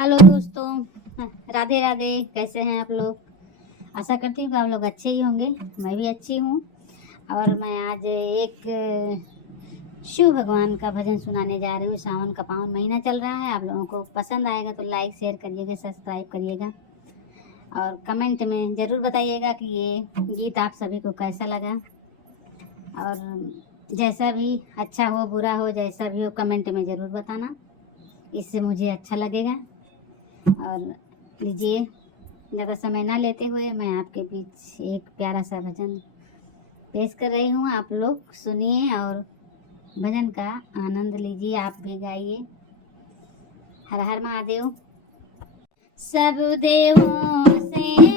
Hello दोस्तों, राधे राधे। कैसे हैं आप लोग? आशा करती हूँ कि आप लोग अच्छे ही होंगे। मैं भी अच्छी हूँ। और मैं आज एक शिव भगवान का भजन सुनाने जा रही हूँ। सावन का पावन महीना चल रहा है। आप लोगों को पसंद आएगा तो लाइक शेयर करिएगा, सब्सक्राइब करिएगा और कमेंट में ज़रूर बताइएगा कि ये गीत आप सभी को कैसा लगा। और जैसा भी अच्छा हो बुरा हो जैसा भी हो कमेंट में ज़रूर बताना, इससे मुझे अच्छा लगेगा। और लीजिए, ज़्यादा समय ना लेते हुए मैं आपके बीच एक प्यारा सा भजन पेश कर रही हूँ। आप लोग सुनिए और भजन का आनंद लीजिए। आप भी गाइए। हर हर महादेव। सब देवों से